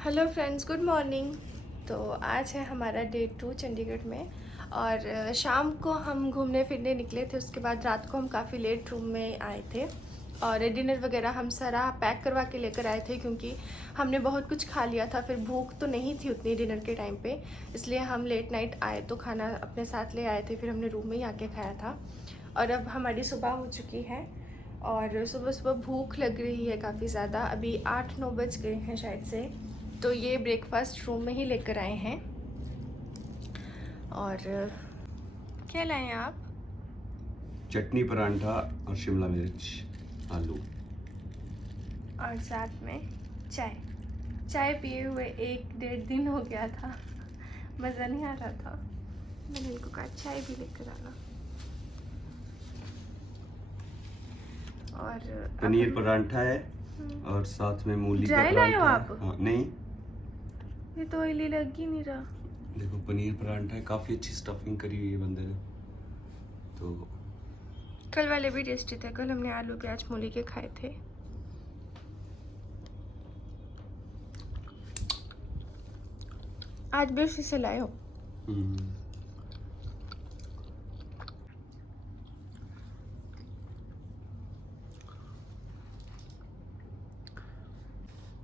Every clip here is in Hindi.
Hello friends, good morning. तो आज है हमारा डे 2 चंडीगढ़ में। और शाम को हम घूमने फिरने निकले थे। उसके बाद रात को हम काफ़ी लेट रूम में आए थे और डिनर वगैरह हम सारा पैक करवा के लेकर आए थे, क्योंकि हमने बहुत कुछ खा लिया था। फिर भूख तो नहीं थी उतनी डिनर के टाइम पे, इसलिए हम लेट नाइट आए तो खाना अपने साथ ले आए थे। फिर हमने रूम में ही आके खाया था। और अब हमारी सुबह हो चुकी है और सुबह सुबह भूख लग रही है काफ़ी ज़्यादा। अभी 8-9 बज गए हैं शायद से। तो ये ब्रेकफास्ट रूम में ही लेकर आए हैं। और क्या लाए हैं आप? चटनी, परांठा और शिमला मिर्च, आलू। और साथ में चाय पिए हुए 1-1.5 दिन हो गया था। मज़ा नहीं आ रहा था। मैंने इनको कहा चाय भी लेकर आना। और पनीर परांठा है और साथ में मूली का ड्राई लाए हो परांठा आप? है। हाँ, नहीं, ये तो ऑयली लग ही नहीं रहा। देखो पनीर परांठा है, काफी अच्छी स्टफिंग करी हुई है बंदे ने। तो कल वाले भी टेस्टी थे। कल हमने आलू प्याज मूली के खाए थे। आज भी उसी से लाए हो?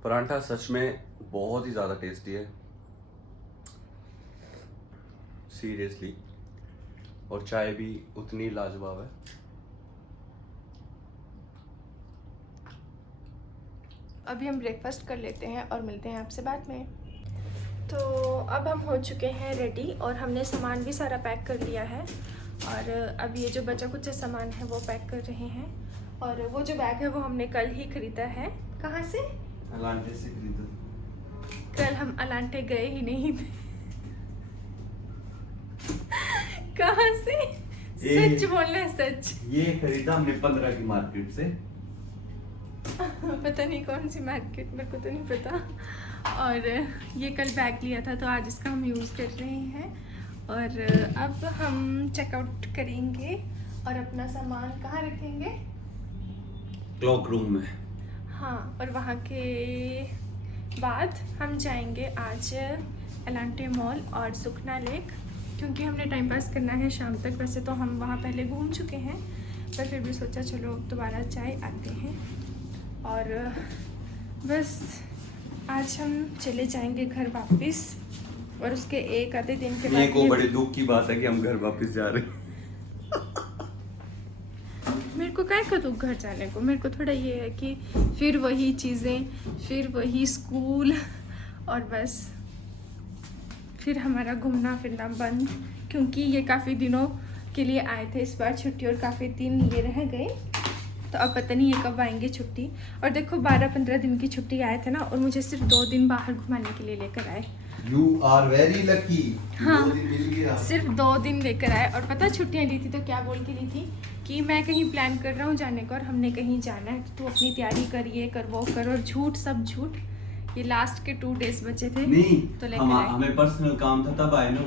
परांठा सच में बहुत ही ज़्यादा टेस्टी है, सीरियसली। और चाय भी उतनी लाजवाब है। अभी हम ब्रेकफास्ट कर लेते हैं और मिलते हैं आपसे बाद में। तो अब हम हो चुके हैं रेडी और हमने सामान भी सारा पैक कर लिया है। और अब ये जो बचा कुछ सामान है वो पैक कर रहे हैं। और वो जो बैग है वो हमने कल ही खरीदा है। कहाँ से? अलांटे से खरीदा। कल हम अलांटे गए ही नहीं थे। कहाँ से? सच बोलना है, सच। ये खरीदा हमने 15 की मार्केट से। पता नहीं कौन सी मार्केट, मेरे को तो नहीं पता। और ये कल बैग लिया था तो आज इसका हम यूज़ कर रहे हैं। और अब हम चेकआउट करेंगे और अपना सामान कहाँ रखेंगे? क्लॉक रूम में। हाँ, और वहाँ के बाद हम जाएंगे आज एलांटे मॉल और सुखना लेक, क्योंकि हमने टाइम पास करना है शाम तक। वैसे तो हम वहाँ पहले घूम चुके हैं, पर फिर भी सोचा चलो दोबारा जाए आते हैं। और बस आज हम चले जाएंगे घर वापस। और उसके 1 आधे दिन के बाद ये को बड़े दुख की बात है कि हम घर वापस जा रहे हैं। मेरे को क्या का दुख घर जाने को। मेरे को थोड़ा ये है कि फिर वही चीज़ें, फिर वही स्कूल, और बस फिर हमारा घूमना फिरना बंद। क्योंकि ये काफ़ी दिनों के लिए आए थे इस बार छुट्टी, और काफ़ी दिन ये रह गए। तो अब पता नहीं ये कब आएंगे छुट्टी। और देखो 12-15 दिन की छुट्टी आए थे ना, और मुझे सिर्फ 2 दिन बाहर घुमाने के लिए लेकर आए। You are very lucky। हाँ, 2 दिन मिल गया। सिर्फ 2 दिन लेकर आए। और पता छुट्टियाँ ली थी तो क्या बोल के ली थी कि मैं कहीं प्लान कर रहा हूँ जाने का और हमने कहीं जाना है, तो अपनी तैयारी कर, ये कर वो कर। और झूठ, सब झूठ। ये लास्ट के 2 डेज बचे थे नहीं, तो लेकर आए। हमें पर्सनल काम था तब आए ना।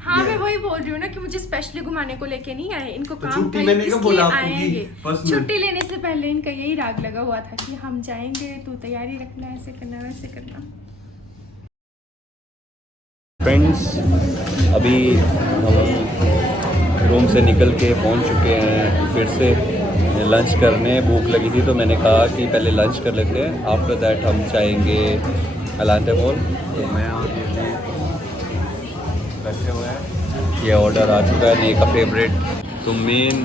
हाँ, मैं वही बोल रही हूँ ना कि मुझे स्पेशली घुमाने को लेके नहीं आए। इनको तो काम छुट्टी था, मैंने कब इसलिए बोला आए हैं ये। आपको? छुट्टी लेने से पहले इनका यही राग लगा हुआ था कि हम जाएंगे, तू तैयारी रखना, ऐसे करना वैसे करना। फ्रेंड्स, अभी हम रूम से निकल के पहुंच चुके हैं फिर से लंच करने। भूख लगी थी तो मैंने कहा कि पहले लंच कर लेते हैं, आफ्टर दैट हम जाएंगे एलांटे मॉल। तो मैं आगे बैठे हुए हैं, ये ऑर्डर आ चुका है ने का फेवरेट। तो मेन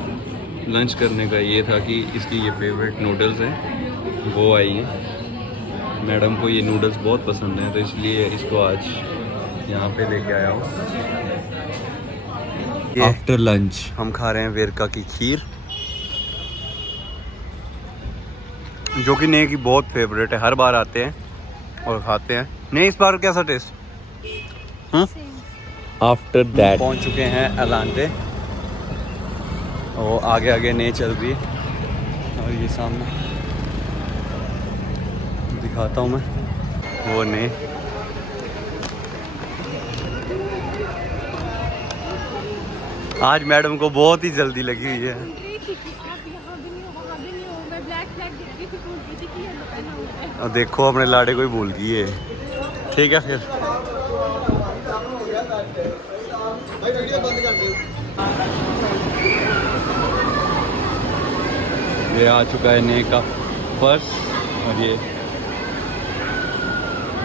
लंच करने का ये था कि इसकी ये फेवरेट नूडल्स हैं, वो आई हैं। मैडम को ये नूडल्स बहुत पसंद हैं, तो इसलिए इसको आज यहाँ पे लेके आया हूँ। आफ्टर लंच हम खा रहे हैं वेरका की खीर, जो कि ने की बहुत फेवरेट है। हर बार आते हैं और खाते हैं। नहीं, इस बार कैसा टेस्ट? आफ्टर दैट पहुँच चुके हैं एलांटे, और आगे आगे ने चल रही है। और ये सामने दिखाता हूँ मैं, वो ने आज मैडम को बहुत ही जल्दी लगी हुई है। और देखो अपने लाड़े को ही भूल गई है। ठीक है फिर। ये आ चुका है ने का पर्स और ये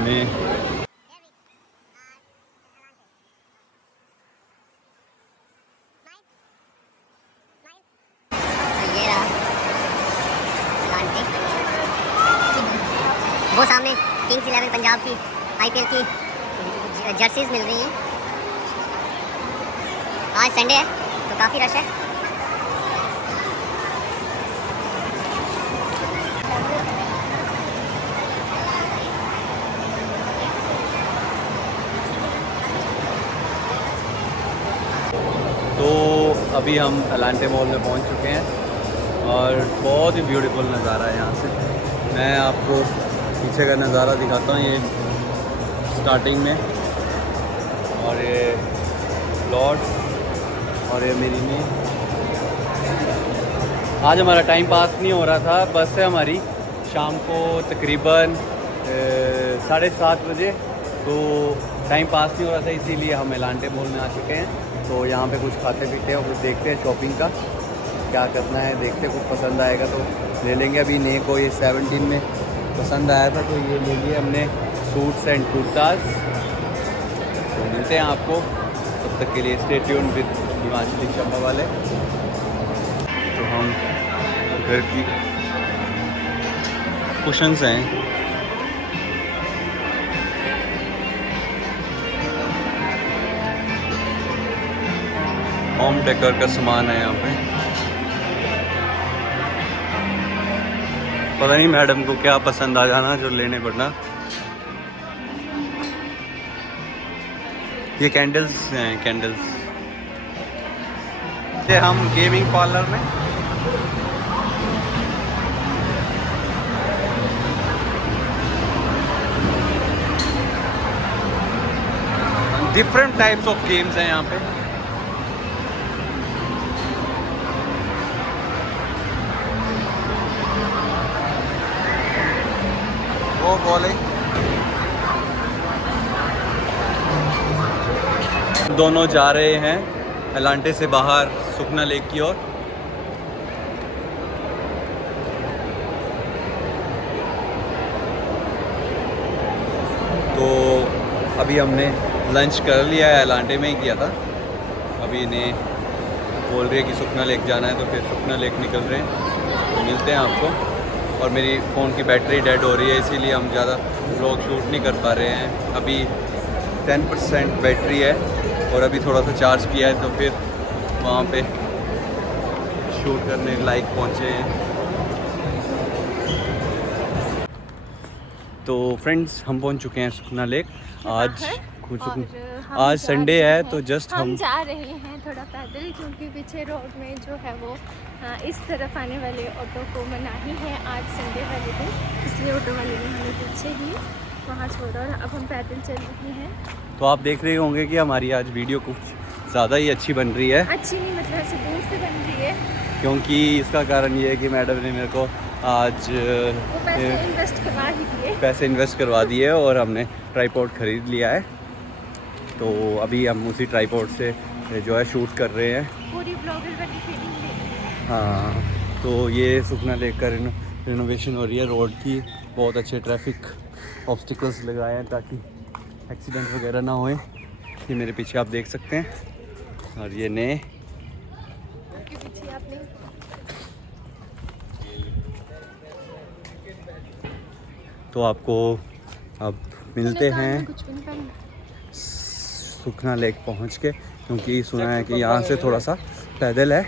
ने वो सामने किंग्स 11 पंजाब की IPL की जर्सीज मिल रही हैं। आज संडे है तो काफ़ी रश है। तो अभी हम एलांटे मॉल में पहुंच चुके हैं और बहुत ही ब्यूटीफुल नज़ारा है यहाँ से। मैं आपको पीछे का नज़ारा दिखाता हूँ, ये स्टार्टिंग में, और ये लॉर्ड्स और ये मेरी में। आज हमारा टाइम पास नहीं हो रहा था, बस है हमारी शाम को तकरीबन 7:30 बजे, तो टाइम पास नहीं हो रहा था, इसीलिए हम एलांटे मॉल में आ चुके हैं। तो यहाँ पे कुछ खाते पीते हैं और कुछ देखते हैं, शॉपिंग का क्या करना है देखते हैं, कुछ पसंद आएगा तो ले लेंगे। अभी ने को ये 17 में पसंद आया था तो ये ले लिए हमने सूट्स एंड कुर्ताज। तो मिलते हैं आपको, तब तक के लिए स्टे ट्यून्ड विद हिमाचली शम्मा वाले। तो हम घर की कुशन्स हैं, होम डेकोर का सामान है यहाँ पे। पता नहीं मैडम को क्या पसंद आ जाना जो लेने पड़ना। ये कैंडल्स हैं, कैंडल्स। ये हम गेमिंग पार्लर में डिफरेंट टाइप्स ऑफ गेम्स हैं यहाँ पे। वो बॉलिंग दोनों जा रहे हैं एलांटे से बाहर सुखना लेक की ओर। तो अभी हमने लंच कर लिया है, एलांटे में ही किया था। अभी इन्हें बोल रही है कि सुखना लेक जाना है, तो फिर सुखना लेक निकल रहे हैं। तो मिलते हैं आपको। और मेरी फ़ोन की बैटरी डेड हो रही है, इसीलिए हम ज़्यादा व्लॉग शूट नहीं कर पा रहे हैं। अभी 10% बैटरी है और अभी थोड़ा सा चार्ज किया है, तो फिर वहाँ पे शूट करने लायक पहुँचे हैं। तो फ्रेंड्स, हम पहुँच चुके हैं सुखना लेक। आज संडे है तो जस्ट हम जा रहे हैं थोड़ा पैदल, क्योंकि पीछे रोड में जो है वो इस तरफ आने वाले ऑटो को मनाही है आज संडे वाले दिन, इसलिए ऑटो वाले ने हमें पीछे ही वहाँ छोड़ा और अब हम पैदल चल रहे हैं। तो आप देख रहे होंगे कि हमारी आज वीडियो कुछ ज़्यादा ही अच्छी बन रही है। अच्छी नहीं, मतलब ऐसे दूर से बन रही है, क्योंकि इसका कारण ये है कि मैडम ने मेरे को आज पैसे इन्वेस्ट करवा दिए और हमने ट्राइपॉड ख़रीद लिया है। तो अभी हम उसी ट्राइपॉड से जो है शूट कर रहे हैं। पूरी ब्लॉगर वाली फीलिंग। हाँ, तो ये सुखना लेक का रिनोवेशन हो रही है रोड की। बहुत अच्छे ट्रैफिक ऑब्स्टिकल्स लगाए हैं ताकि एक्सीडेंट वगैरह ना होए। ये मेरे पीछे आप देख सकते हैं, और ये नए पीछे आपने तो आपको अब मिलते हैं सुखना लेक पहुंच के, क्योंकि सुना है कि यहाँ से थोड़ा सा पैदल है।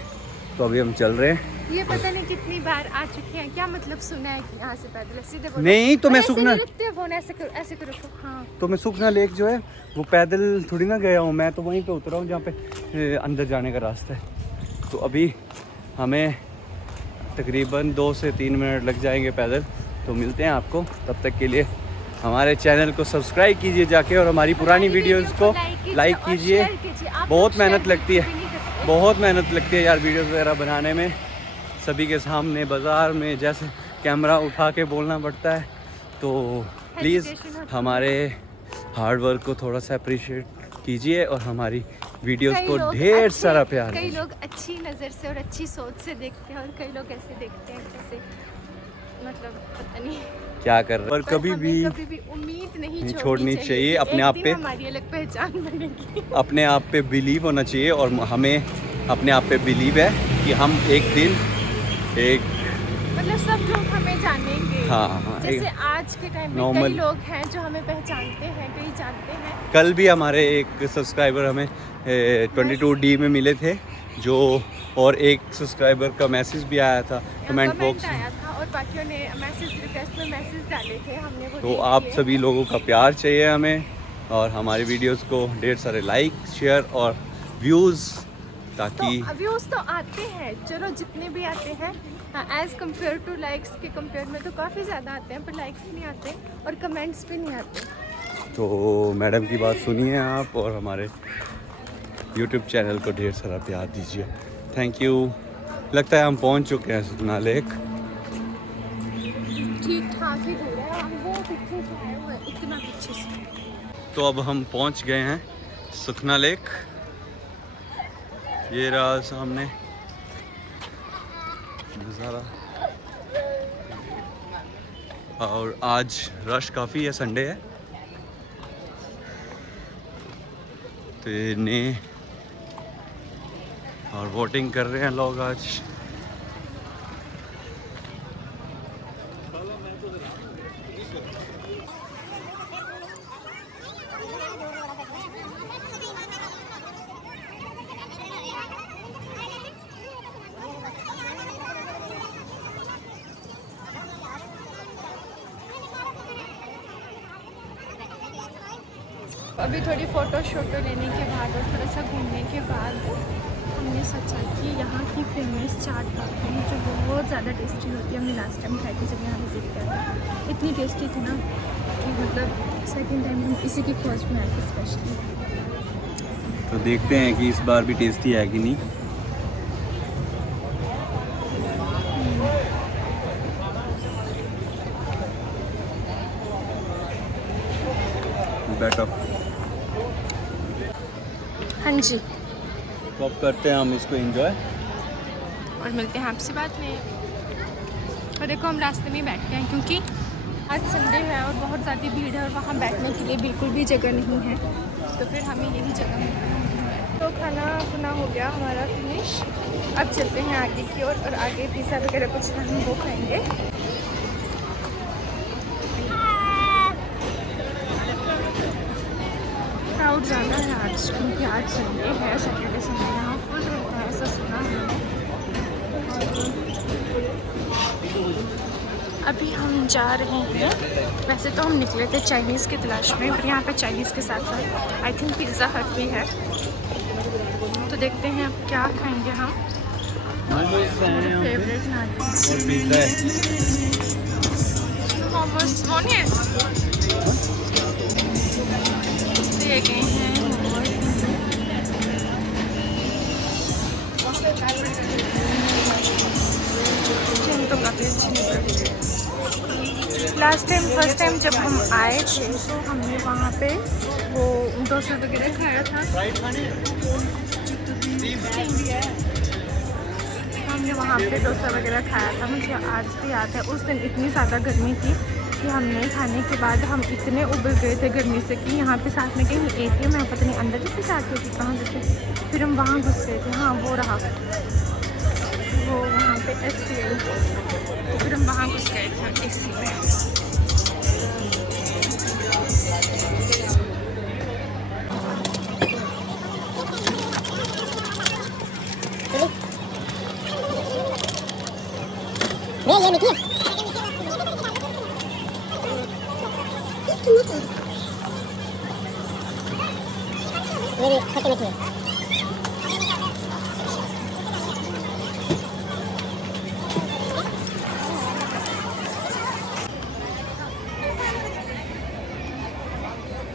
तो अभी हम चल रहे हैं। ये पता नहीं कितनी बार आ चुके हैं, क्या मतलब सुना है कि यहाँ से पैदल सीधे बोलो। नहीं तो मैं सुखना ऐसे करो। हाँ, तो मैं सुखना लेक जो है वो पैदल थोड़ी ना गया हूँ, मैं तो वहीं पे उतरा हूँ जहाँ पे अंदर जाने का रास्ता है। तो अभी हमें तकरीबन 2 से 3 मिनट लग जाएंगे पैदल। तो मिलते हैं आपको, तब तक के लिए हमारे चैनल को सब्सक्राइब कीजिए जाके, और हमारी पुरानी वीडियोस को लाइक कीजिए। बहुत मेहनत लगती है, बहुत मेहनत लगती है यार वीडियोस वगैरह बनाने में। सभी के सामने बाज़ार में जैसे कैमरा उठा के बोलना पड़ता है। तो प्लीज़ हमारे हार्ड वर्क को थोड़ा सा अप्रिशिएट कीजिए और हमारी वीडियोस कई को लोग ढेर अच्छे- सारा प्यार कई दीजिए। लोग अच्छी नज़र से और अच्छी सोच से देखते हैं और कई लोग ऐसे देखते हैं जैसे मतलब पता नहीं, क्या कर रहे हैं, और पर कभी हमें भी कभी उम्मीद नहीं नहीं छोड़नी चाहिए कि अपने एक आप दिन पे। हमारी अलग पहचान बनेगी। अपने आप पे बिलीव होना चाहिए और हमें अपने आप पे बिलीव है कि हम एक दिन एक मतलब सब लोग हमें जानेंगे। हाँ जैसे आज के टाइम में normal- कई लोग हैं जो हमें पहचानते हैं, कई जानते हैं। कल भी हमारे एक सब्सक्राइबर हमें 22D में मिले थे जो, और एक सब्सक्राइबर का मैसेज भी आया था कमेंट बॉक्स में। आया था और बाकियों ने मैसेज रिक्वेस्ट में मैसेज डाले थे, हमने वो तो देख आप लिए। सभी लोगों का प्यार चाहिए हमें और हमारी वीडियोस को ढेर सारे लाइक शेयर और व्यूज़, ताकि तो व्यूज़ तो आते हैं, चलो जितने भी आते हैं एज़ कम्पेयर टू लाइक्स के कंपेयर में तो काफ़ी ज़्यादा आते हैं, पर लाइक्स नहीं आते और कमेंट्स भी नहीं आते। तो मैडम की बात सुनिए आप और हमारे YouTube चैनल को ढेर सारा प्यार दीजिए। Thank you. लगता है हम पहुंच चुके हैं सुखना लेक। ठीक ठाक ही हो रहा है, हम वो पीछे से आए हुए हैं, इतना पीछे से। तो अब हम पहुंच गए हैं सुखना लेक। ये रहा सामने नज़ारा, और आज रश काफ़ी है, संडे है। तो ने और वोटिंग कर रहे हैं लोग आज। अभी थोड़ी फ़ोटो शोटो लेने के बाद और थोड़ा सा घूमने के बाद हमने सोचा कि यहाँ की फेमस चाट पापड़ी जो बहुत ज़्यादा टेस्टी होती है, हमने लास्ट टाइम खाई थी जब यहाँ विज़िट किया था, इतनी टेस्टी थी ना कि मतलब सेकंड टाइम हम इसी की खोज में आए थे स्पेशली। तो देखते हैं कि इस बार भी टेस्टी है कि नहीं। बैठो। हाँ जी, तो अब करते हैं हम इसको एंजॉय और मिलते हैं आपसे बाद में। और देखो हम रास्ते में बैठते हैं क्योंकि आज संडे है और बहुत ज़्यादा भीड़ है और वहाँ बैठने के लिए बिल्कुल भी जगह नहीं है, तो फिर हमें यही जगह मिलती है। तो खाना खुना हो गया हमारा फिनिश, अब चलते हैं आगे की ओर और आगे पिज़्ज़ा वगैरह कुछ ना हम वो खाएंगे। क्राउड ज़्यादा है आज क्योंकि आज संडे है, सैटरडे संडे यहाँ फुल रहता है, ऐसा सुना है। अभी हम जा रहे हैं, वैसे तो हम निकले थे चाइनीज़ की तलाश में, और यहाँ पे चाइनीज़ के साथ साथ आई थिंक पिज़्ज़ा हट भी है, तो देखते हैं अब क्या खाएंगे हम। फेवरेट मोमोज दिए गए हैं। तो काफ़ी अच्छी निकली। लास्ट टाइम फर्स्ट टाइम जब हम आए थे तो हमने वहाँ पे वो डोसा वगैरह खाया था, हमने वहाँ पे डोसा वगैरह खाया था। मुझे आज भी याद है उस दिन इतनी ज़्यादा गर्मी थी कि हमने खाने के बाद हम इतने उबल गए थे गर्मी से कि यहाँ पे साथ में कहीं ATM है, पता नहीं अंदर जैसे जाके थी कहाँ जैसे, फिर हम वहाँ घुस गए थे। हाँ वो रहा वो वहाँ पे SBI, तो फिर हम वहाँ घुस गए थे AC में। ये मिठी है। ये भी खट्टी मीठी है।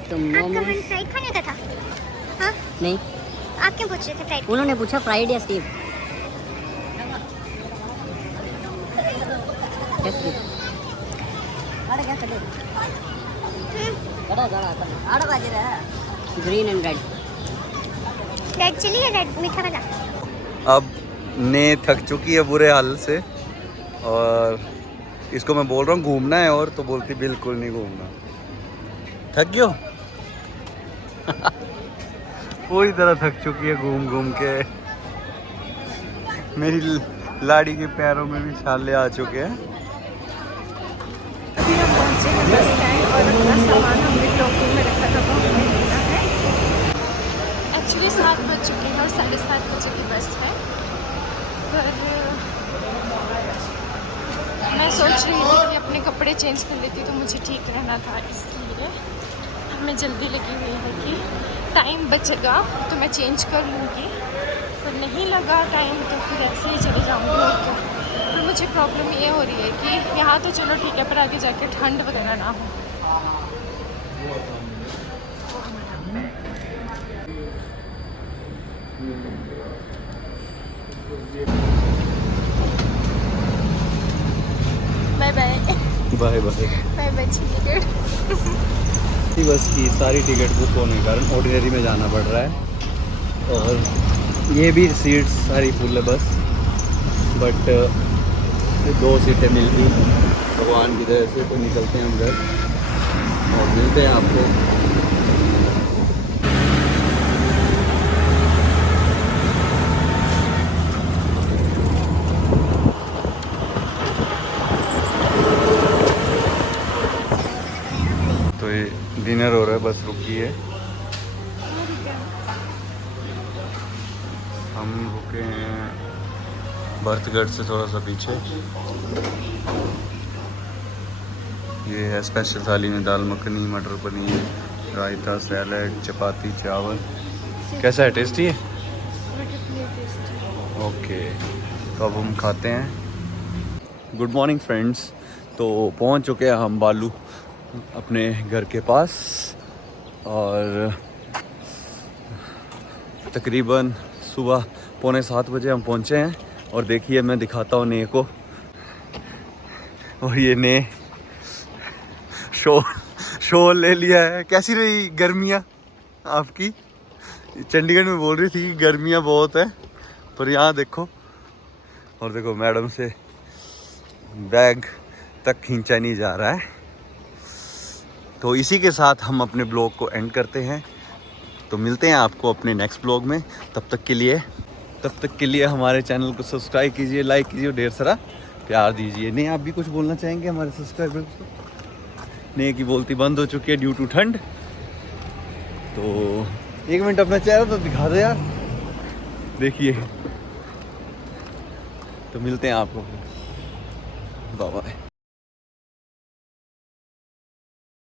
आपका मन फ्राइड खाने का था? हाँ? नहीं, आप क्यों पूछ रहे थे फ्राइड? उन्होंने पूछा फ्राइड या स्टीव। Green and red. Red chilli या रेड मीठा वाला? अब ने थक चुकी है बुरे हाल से और इसको मैं बोल रहा हूँ घूमना है और तो बोलती बिल्कुल नहीं घूमना। थक गयो पूरी तरह थक चुकी है घूम घूम के। मेरी लाड़ी के पैरों में भी छाले आ चुके हैं। अभी हम पहुँचे हैं बस स्टैंड और अपना सामान हमने लॉकर में रखा था वो हमें लेना है। एक्चुअली 7 बज चुके हैं और 7:30 बजे की बस है। पर मैं सोच रही थी कि अपने कपड़े चेंज कर लेती तो मुझे ठीक रहना था, इसलिए हमें जल्दी लगी हुई है कि टाइम बचेगा तो मैं चेंज कर लूँगी, पर नहीं लगा टाइम तो फिर ऐसे ही चले जाऊँगी। और क्या, पर मुझे प्रॉब्लम ये हो रही है कि यहाँ तो चलो ठीक है पर आगे जाके ठंड वगैरह ना हो। Bye bye bye bye. Bye bye ticket. Bus की सारी टिकट बुक होने के कारण ऑर्डिनरी में जाना पड़ रहा है और ये भी सीट्स सारी फुल है बस, बट 2 सीटें मिलती भगवान की तरह से। तो निकलते हैं हम घर और मिलते हैं आपको। तो ये डिनर हो रहा है, बस रुकी है। हम रुके हैं बर्थगढ़ से थोड़ा सा पीछे। ये है स्पेशल थाली में दाल मखनी, मटर पनीर, रायता, सैलड, चपाती, चावल। कैसा है, टेस्टी है? ओके, तो अब हम खाते हैं। Good morning friends. तो पहुंच चुके हैं हम बालू अपने घर के पास और तकरीबन सुबह 6:45 बजे हम पहुंचे हैं। और देखिए मैं दिखाता हूँ ने को, और ये ने शॉल ले लिया है। कैसी रही गर्मियाँ आपकी? चंडीगढ़ में बोल रही थी गर्मियाँ बहुत है, पर यहाँ देखो, और देखो मैडम से बैग तक खींचा नहीं जा रहा है। तो इसी के साथ हम अपने ब्लॉग को एंड करते हैं। तो मिलते हैं आपको अपने नेक्स्ट ब्लॉग में। तब तक के लिए हमारे चैनल को सब्सक्राइब कीजिए, लाइक कीजिए, ढेर सारा प्यार दीजिए। नहीं, आप भी कुछ बोलना चाहेंगे हमारे सब्सक्राइबर्स को? नहीं की बोलती बंद हो चुकी है ड्यू टू ठंड। तो 1 मिनट अपना चेहरा तो दिखा दो यार, देखिए। तो मिलते हैं आपको, बाय बाय।